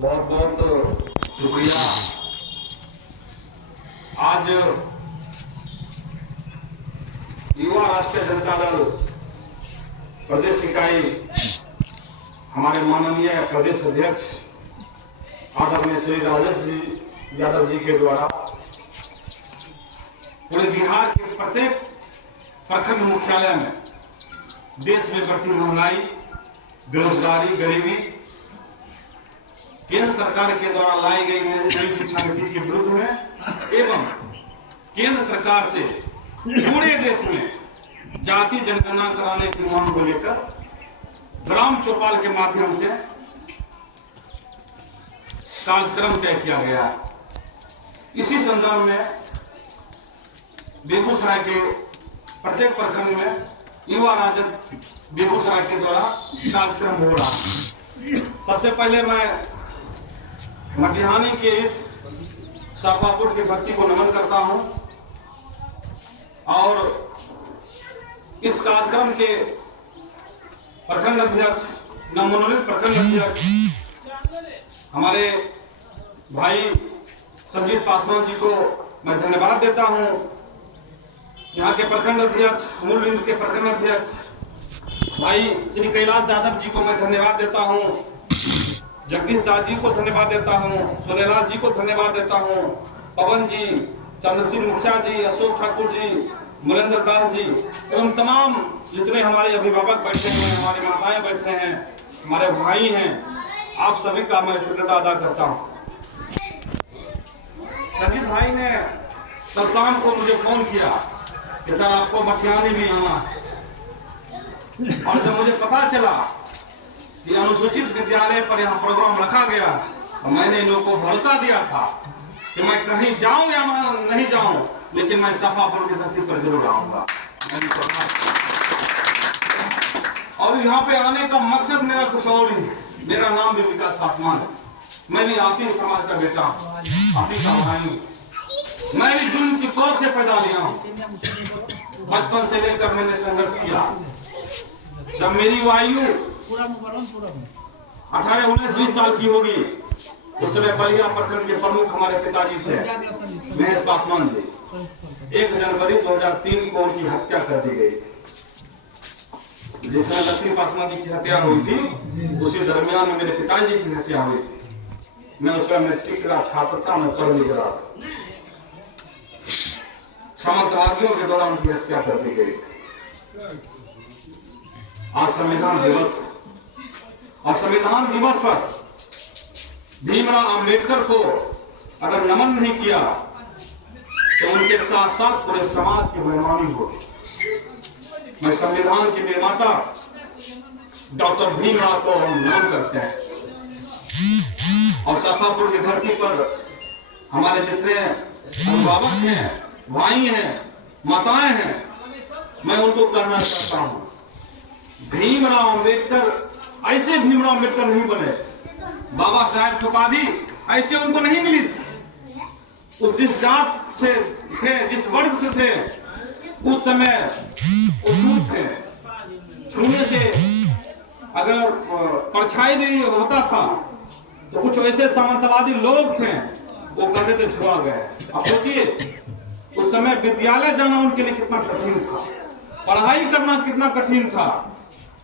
बहुत बहुत शुक्रिया। आज युवा राष्ट्रीय जनता दल प्रदेश इकाई हमारे माननीय प्रदेश अध्यक्ष आदरणीय श्री राजेश जी यादव जी के द्वारा पूरे बिहार के प्रत्येक प्रखंड मुख्यालय में देश में बढ़ती महंगाई, बेरोजगारी, गरीबी, केंद्र सरकार के द्वारा लाई गई नई शिक्षा नीति के विरुद्ध में एवं केंद्र सरकार से पूरे देश में जाति जनगणना कराने की मांग को लेकर ग्राम चौपाल के माध्यम से कार्यक्रम तय किया गया। इसी संदर्भ में बेगूसराय के प्रत्येक प्रखंड में युवा राजद बेगूसराय के द्वारा कार्यक्रम हो रहा है। सबसे पहले मैं मटिहानी के इस साफापुर की धरती को नमन करता हूं और इस कार्यक्रम के प्रखंड अध्यक्ष, नवमनोनीत प्रखंड अध्यक्ष हमारे भाई संजीत पासवान जी को मैं धन्यवाद देता हूं। यहाँ के प्रखंड अध्यक्ष, मूल रेंज के प्रखंड अध्यक्ष भाई श्री कैलाश यादव जी को मैं धन्यवाद देता हूं। जगदीश दास जी को धन्यवाद देता हूं। सोनेलाल जी को धन्यवाद देता हूं। पवन जी, चंद्रसिंह मुखिया जी, अशोक ठाकुर जी, मुलेंद्र दास जी एवं तमाम जितने हमारे अभिभावक बैठे हैं, हमारी माताएं बैठे हैं, हमारे भाई हैं, आप सभी का मैं शुक्रिया अदा करता हूं। संजीत भाई ने कल शाम को मुझे फोन किया कि सर आपको मटिहानी भी आना है, और जब मुझे पता चला कि अनुसूचित विद्यालय पर यहाँ प्रोग्राम रखा गया तो मैंने इन लोगों को भरोसा दिया था कि मैं कहीं जाऊं या नहीं जाऊं, लेकिन मैं साफापुर की धरती पर जरूर आऊंगा। और यहाँ पे आने का मकसद मेरा कुछ और ही है। मेरा नाम भी विकास पासवान है। मैं भी आप ही समाज का बेटा हूँ, आप ही का भाई। मैं भी जुल्म की कोख से पैदा लिया हूँ। बचपन से लेकर मैंने संघर्ष किया। जब मेरी आयु 18, 19, 20 साल की होगी उस समय बलिया प्रखंड के प्रमुख हमारे पिताजी थे महेश पासवान जी। 1 जनवरी 2003 को उनकी हत्या कर दी गई थी। जिसमें लक्ष्मी पासवान जी की हत्या हुई थी, उसी दरमियान में मेरे पिताजी की हत्या हुई थी। मैं उस समय मैट्रिक का छात्र था, मैं पढ़ लिख रहा था। सामंतवादियों के द्वारा उनकी हत्या कर दी गई थी। आज संविधान दिवस, और संविधान दिवस पर भीमराव अंबेडकर को अगर नमन नहीं किया तो उनके साथ साथ पूरे समाज की बेईमानी होगी। मैं संविधान के निर्माता डॉक्टर भीमराव को हम नमन करते हैं। और साफापुर की धरती पर हमारे जितने अभिभावक हैं, भाई हैं, माताएं हैं, मैं उनको कहना चाहता हूं, भीमराव अंबेडकर ऐसे भीमराव अंबेडकर नहीं बने। बाबा साहेब की उपाधि ऐसे उनको नहीं मिली थी। उस जिस जात से थे, जिस वर्ग से थे, उस समय छूत थे। छूने से अगर परछाई भी होता था तो कुछ ऐसे सामंतवादी लोग थे, वो कहते थे छुआ गए। अब सोचिए उस समय विद्यालय जाना उनके लिए कितना कठिन था, पढ़ाई करना कितना कठिन था।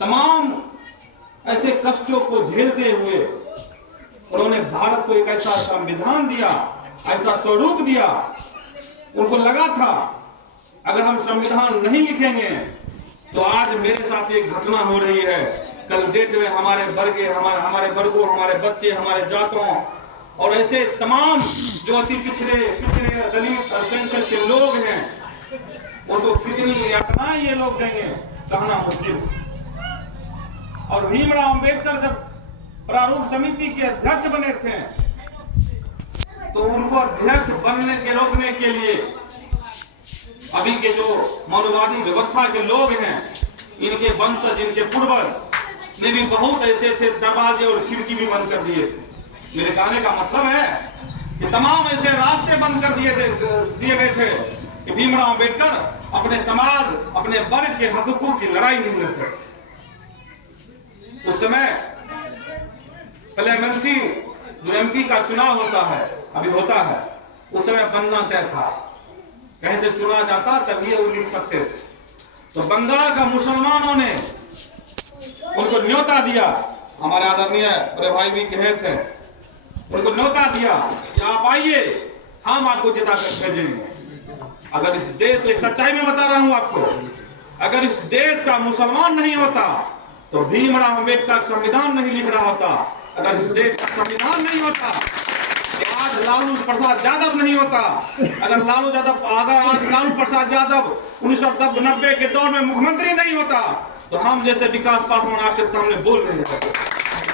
तमाम ऐसे कष्टों को झेलते हुए उन्होंने भारत को एक ऐसा संविधान दिया, ऐसा स्वरूप दिया। उनको लगा था अगर हम संविधान नहीं लिखेंगे तो आज मेरे साथ एक घटना हो रही है, कल डेट में हमारे वर्गों, हमारे बच्चे, हमारे जातों और ऐसे तमाम जो अति पिछड़े दलित अल्पसंख्यक के लोग हैं, उनको कितनी यातनाएं ये लोग देंगे कहना मुश्किल। और भीमराव अंबेडकर जब प्रारूप समिति के अध्यक्ष बने थे तो उनको अध्यक्ष बनने के रोकने के लिए अभी के जो मनुवादी व्यवस्था के लोग हैं, इनके वंशज, इनके पूर्वज ने भी बहुत ऐसे थे, दरवाजे और खिड़की भी बंद कर दिए थे। मेरे कहने का मतलब है कि तमाम ऐसे रास्ते बंद कर दिए गए थे कि भीमराव अंबेडकर अपने समाज, अपने वर्ग के हकों की लड़ाई नहीं लड़ सकते। उस समय एलिमेंट्री जो एमपी का चुनाव होता है, अभी होता है, उस समय बनना तय था, कहीं से चुना जाता तभी वो लिख सकते थे। तो बंगाल का मुसलमानों ने उनको न्योता दिया, हमारे आदरणीय बड़े भाई भी कहे थे, उनको न्योता दिया कि आप आइए, हम आपको जिता कर भेजेंगे। अगर इस देश, एक सच्चाई में बता रहा हूं आपको, अगर इस देश का मुसलमान नहीं होता तो भीमराव अंबेडकर संविधान नहीं लिख रहा होता। अगर इस देश का संविधान नहीं होता, आज लालू प्रसाद यादव नहीं होता। अगर आज लालू प्रसाद यादव 1990 के दौर में मुख्यमंत्री नहीं होता तो हम जैसे विकास पासवान आपके सामने बोल रहे हैं।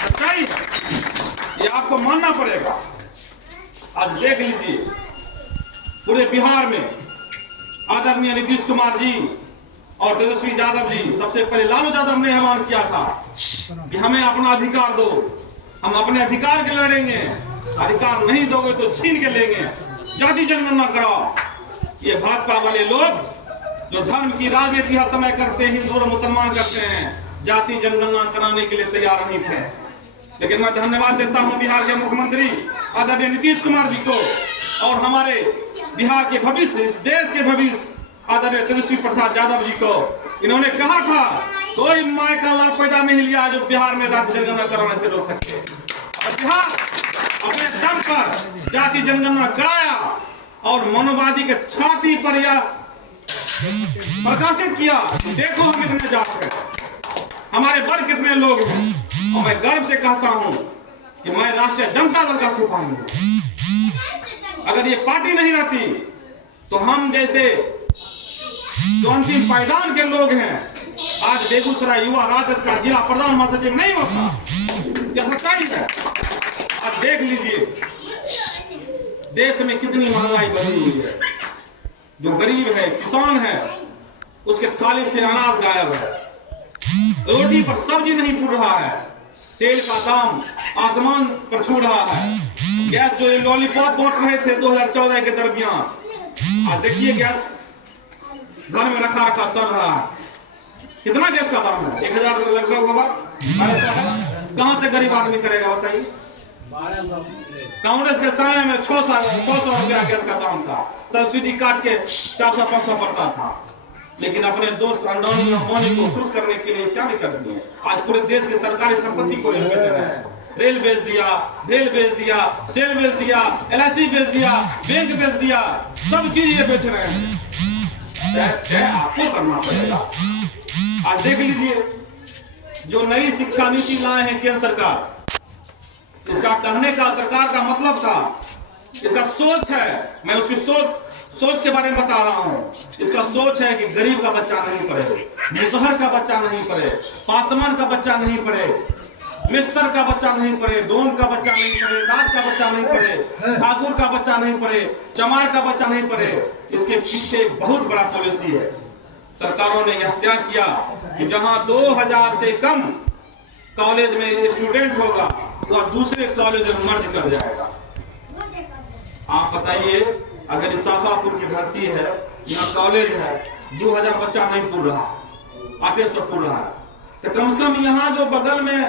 सच्चाई ये आपको मानना पड़ेगा। आज देख लीजिए पूरे बिहार में आदरणीय नीतीश कुमार जी और तेजस्वी यादव जी, सबसे पहले लालू यादव ने ऐलान किया था कि हमें अपना अधिकार दो, हम अपने अधिकार के लड़ेंगे, अधिकार नहीं दोगे तो छीन के लेंगे, जाति जनगणना कराओ। ये भाजपा वाले लोग जो धर्म की राजनीति हर समय करते हैं, हिंदू और मुसलमान करते हैं, जाति जनगणना कराने के लिए तैयार नहीं थे। लेकिन मैं धन्यवाद देता हूं बिहार के मुख्यमंत्री आदरणीय नीतीश कुमार जी को और हमारे बिहार के भविष्य, इस देश के भविष्य आदरणीय तेजस्वी प्रसाद यादव जी को। इन्होंने कहा था कोई माय का लाल पैदा नहीं लिया जो बिहार में जाति जनगणना कराने से रोक सके, और बिहार अपने दम पर जाति जनगणना कराया और मानववादी के छाती पर यह प्रकाशित किया, देखो हम इतने जात हैं, हमारे बल कितने लोग हैं। और मैं गर्व से कहता हूं कि मैं राष्ट्रीय जनता दल का सिपाही हूं। अगर ये पार्टी नहीं रहती तो हम जैसे जो अंतिम पायदान के लोग हैं, आज बेगूसराय युवा राजद का जिला प्रधान महासचिव नहीं होता। यह सच्चाई है। आज देख लीजिए देश में कितनी महंगाई बढ़ी हुई है। जो गरीब है, किसान है, उसके थाली से अनाज गायब है, रोटी पर सब्जी नहीं पुर रहा है, तेल का दाम आसमान पर छू रहा है, गैस जो ये लॉलीपॉप बांट रहे थे 2014 के दरमियान, आज देखिए गैस घर में रखा सड़ रहा है। कितना गैस का दाम है? 1000 लगभग होगा। कहां से गरीब आदमी करेगा बताइए? कांग्रेस के समय में 600 रुपया गैस का दाम था, सब्सिडी काट के 400-500 पड़ता था। लेकिन अपने दोस्त अंडानी अंबानी को खुश करने के लिए क्या नहीं कर दिए। आज पूरे देश की सरकारी संपत्ति को बेच रहे हैं, रेल बेच दिया, भेल बेच दिया, सेल बेच दिया, LIC बेच दिया, बैंक बेच दिया, सब चीज ये बेच रहे हैं। आपको करना पड़ेगा। आज देख लीजिए जो नई शिक्षा नीति लाए हैं केंद्र सरकार, इसका कहने का सरकार का मतलब था, इसका सोच है, मैं उसकी सोच के बारे में बता रहा हूं। इसका सोच है कि गरीब का बच्चा नहीं पढ़े, मुसहर का बच्चा नहीं पढ़े, पासवान का बच्चा नहीं पढ़े, मिस्तर का बच्चा नहीं पढ़े, डोम का बच्चा नहीं पढ़े, दास का बच्चा नहीं पढ़े, ठाकुर का बच्चा नहीं पढ़े, चमार का बच्चा नहीं पढ़े। इसके पीछे एक बहुत बड़ा पॉलिसी है। सरकारों ने यह तय किया कि जहां 2000 से कम कॉलेज में स्टूडेंट होगा तो दूसरे कॉलेज में मर्ज कर जाएगा। आप बताइए, अगर इस साफापुर की धरती है, यहाँ कॉलेज है, 2000 बच्चा नहीं पुर रहा, 800 पुर रहा है, तो कम से कम यहाँ जो बगल में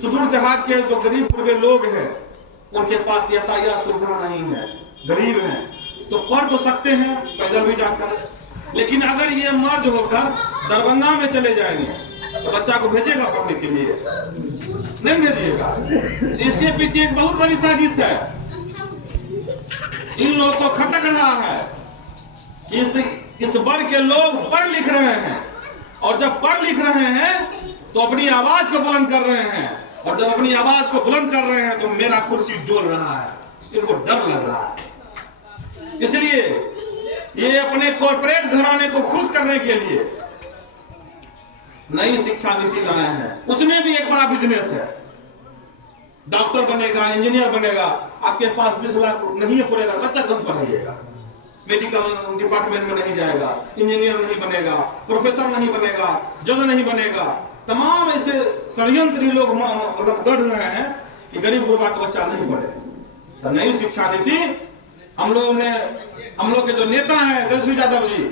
सुदूर देहात के जो गरीब पूर्वे लोग हैं, उनके पास यातायात सुविधा नहीं है, गरीब हैं, तो पढ़ तो सकते हैं पैदल भी जाकर। लेकिन अगर ये मर्ज होकर दरभंगा में चले जाएंगे तो बच्चा को भेजेगा पढ़ने के लिए? नहीं भेजिएगा। इसके पीछे एक बहुत बड़ी साजिश है। इन लोगों को खटक रहा है कि इस वर्ग के लोग पढ़ लिख रहे हैं, और जब पढ़ लिख रहे हैं तो अपनी आवाज को बुलंद कर रहे हैं, और जब अपनी आवाज को बुलंद कर रहे हैं तो मेरा कुर्सी डोल रहा है, इनको डर लग रहा है। इसलिए ये अपने कॉर्पोरेट घराने को खुश करने के लिए नई शिक्षा नीति लाए हैं। उसमें भी एक बड़ा बिजनेस है। डॉक्टर बनेगा, इंजीनियर बनेगा, आपके पास 20 लाख नहीं है पूरेगा, बच्चा कौन पढ़ाइएगा? मेडिकल डिपार्टमेंट में नहीं जाएगा, इंजीनियर नहीं बनेगा, प्रोफेसर नहीं बनेगा, जज नहीं बनेगा। तमाम ऐसे षड्यंत्री लोग मतलब गढ़ रहे हैं कि गरीब गुरबा का बच्चा नहीं पढ़े। तो नई शिक्षा नीति हम लोग के जो नेता हैं तेजस्वी यादव जी,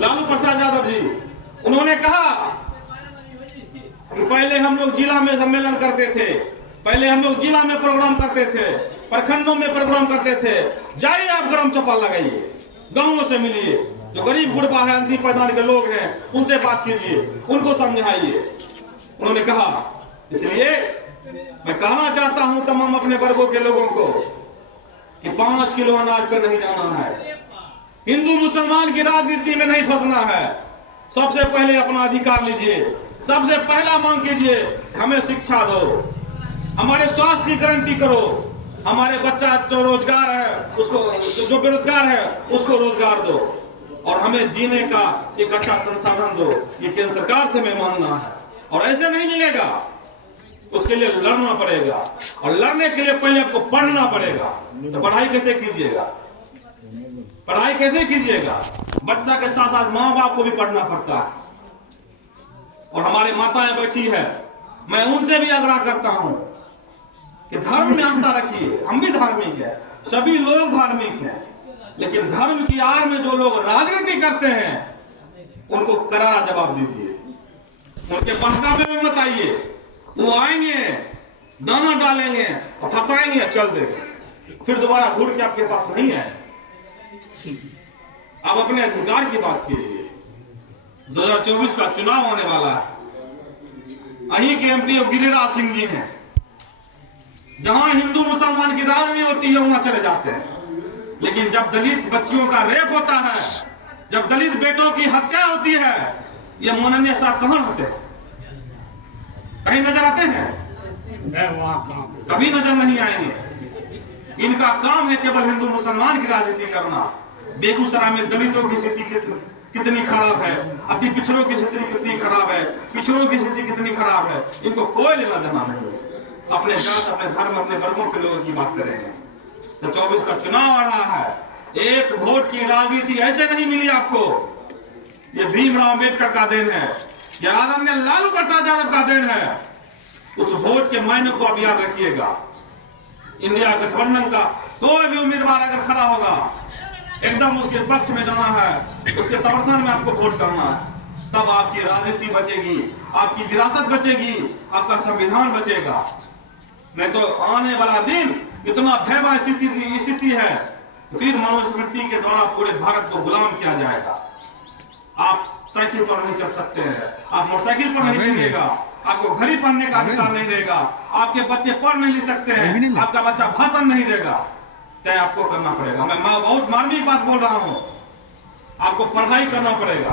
लालू प्रसाद यादव जी, उन्होंने कहा कि पहले हम लोग जिला में सम्मेलन करते थे, पहले हम लोग जिला में प्रोग्राम करते थे, प्रखंडों में प्रोग्राम करते थे। जाइए आप गरम चौपाल लगाइए, गांवों से मिलिए, जो गरीब गुरबा है, अंतिम पैदान के लोग हैं, उनसे बात कीजिए, उनको समझाइए। उन्होंने कहा, इसलिए मैं कहना चाहता हूं तमाम अपने वर्गों के लोगों को कि 5 किलो अनाज पर नहीं जाना है, हिंदू मुसलमान की राजनीति में नहीं फंसना है। सबसे पहले अपना अधिकार लीजिए, सबसे पहला मांग कीजिए, हमें शिक्षा दो, हमारे स्वास्थ्य की गारंटी करो, हमारे बच्चा जो रोजगार है उसको, जो बेरोजगार है उसको रोजगार दो, और हमें जीने का एक अच्छा संसाधन दो। ये केंद्र सरकार से मैं मांगना है, और ऐसे नहीं मिलेगा, उसके लिए लड़ना पड़ेगा, और लड़ने के लिए पहले आपको पढ़ना पड़ेगा। तो पढ़ाई कैसे कीजिएगा, पढ़ाई कैसे कीजिएगा? बच्चा के साथ साथ माँ बाप को भी पढ़ना पड़ता है। और हमारी माताएं बैठी है, मैं उनसे भी आग्रह करता हूं कि धर्म में आस्था रखिए। हम भी धार्मिक है, सभी लोग धार्मिक हैं, लेकिन धर्म की आड़ में जो लोग राजनीति करते हैं उनको करारा जवाब दीजिए, उनके बहकावे में मत आइए। वो आएंगे, दाना डालेंगे और फंसाएंगे, चल देंगे, फिर दोबारा घूर के आपके पास नहीं आए। आप अपने अधिकार की बात कीजिए। 2024 का चुनाव होने वाला है, अहीं के एमपी गिरिराज सिंह जी हैं। जहां हिंदू मुसलमान की राजनीति होती है वहां चले जाते हैं, लेकिन जब दलित बच्चियों का रेप होता है, जब दलित बेटों की हत्या होती है, ये माननीय साहब कहां होते हैं? कहीं नजर आते हैं? कभी नजर नहीं आएंगे। इनका काम है केवल हिंदू मुसलमान की राजनीति करना। बेगूसराय में दलितों की स्थिति कितनी खराब है, अति पिछड़ों की स्थिति कितनी खराब है, पिछड़ों की स्थिति कितनी खराब है, इनको कोई लेना देना नहीं। अपने जात, अपने धर्म, अपने वर्गों के लोगों की बात करेंगे। तो 24 का चुनाव आ रहा है, एक वोट की राजनीति ऐसे नहीं मिली आपको। ये भीमराव अम्बेडकर का देन है, यह आदरणीय लालू प्रसाद यादव का देन है। उस वोट के मायने को आप याद रखिएगा। इंडिया गठबंधन का कोई भी उम्मीदवार अगर खड़ा होगा, एकदम उसके पक्ष में जाना है, उसके समर्थन में आपको वोट करना है, तब आपकी राजनीति बचेगी, आपकी विरासत बचेगी, आपका संविधान बचेगा। नहीं तो आने वाला दिन इतना भयावह स्थिति है, फिर मनुस्मृति के द्वारा पूरे भारत को गुलाम किया जाएगा। आप साइकिल पर नहीं चढ़ सकते हैं, आप मोटरसाइकिल पर नहीं चढ़िएगा, आपको घड़ी पहनने का अधिकार नहीं रहेगा, आपके बच्चे पढ़ नहीं सकते हैं, आपका बच्चा भाषण नहीं देगा। तय आपको करना पड़ेगा। मैं बहुत मार्मिक बात बोल रहा हूं। आपको पढ़ाई करना पड़ेगा,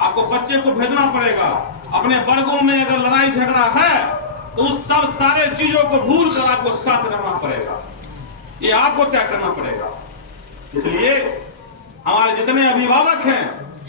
आपको बच्चे को भेजना पड़ेगा। अपने वर्गों में अगर लड़ाई झगड़ा है तो उस सब सारे चीजों को भूल कर आपको साथ रहना पड़ेगा। ये आपको तय करना पड़ेगा। इसलिए हमारे जितने अभिभावक हैं